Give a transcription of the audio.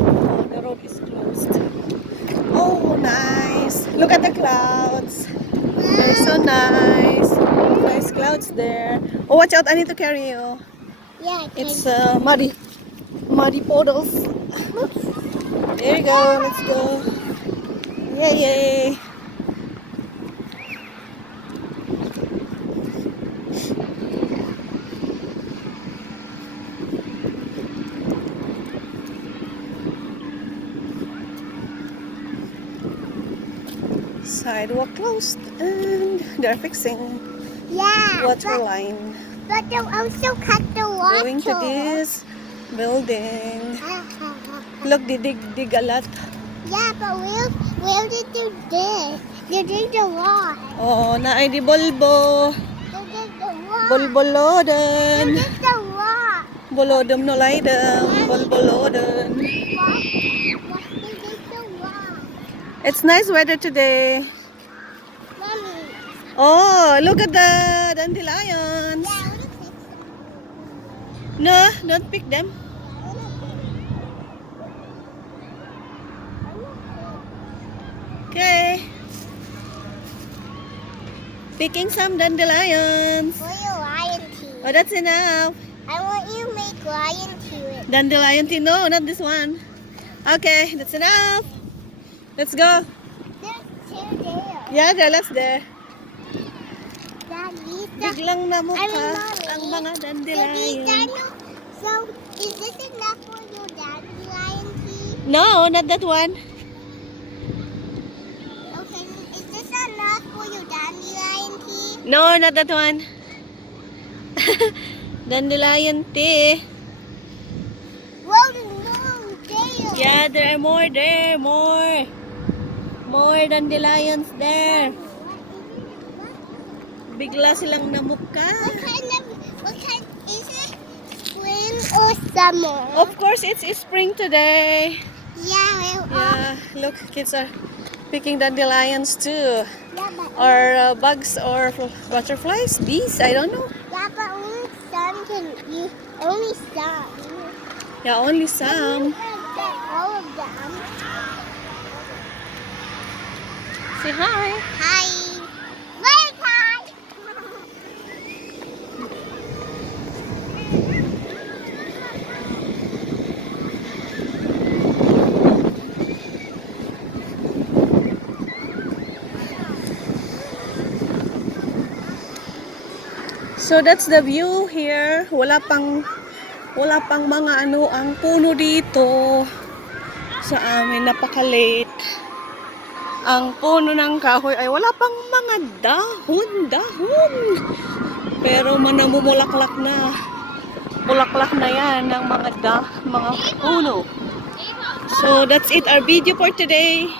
The road is closed. Oh, nice. Look at the clouds. They're so nice. Nice clouds there. Oh, watch out. I need to carry you. Yeah, It's muddy. Muddy puddles. There you go. Let's go. Yay, yay. Sidewalk closed and they're fixing yeah. water line. But they also cut the water. Going to this building. Look, they dig a lot. Yeah, but where did you dig? You dig the wall. Oh, naay di bulbo. You dig the wall. Bulbolodan. You dig the wall. Bolodom no laidam. Bulbolodan. What? You dig the wall. It's nice weather today. Mommy. Oh, look at the dandelions. Yeah, I want to take some. No, don't pick them. Okay. Picking some dandelions. For your lion tea. Oh, that's enough. I want you to make lion tea with. Dandelion tea. No, not this one. Okay, that's enough. Let's go. There's two there. Yeah, let's there. Daddy, Biglang namukha Mommy. ang mga Daddy, dandelion. so is this enough for your dandelion tea? No, not that one. Okay, is this enough for your dandelion tea? No, not that one. Dandelion tea. Well, no, there. Yeah, there are more there. More. More dandelions there. Bigla silang namukha. What kind is it? Spring or summer? Of course, it's spring today. Yeah, Yeah, look, kids are picking dandelions too. yeah, but Or bugs or butterflies, bees, I don't know. yeah, but only some can you only some. Yeah, only some. Get all of them. Say hi. Hi. Wait, hi. So that's the view here. Wala pang mga ang puno dito sa amin. Napaka-late. Ang puno ng kahoy ay wala pang mga dahon. Pero namumulaklak na. Bulaklak na yan ng mga puno. So that's it, our video for today.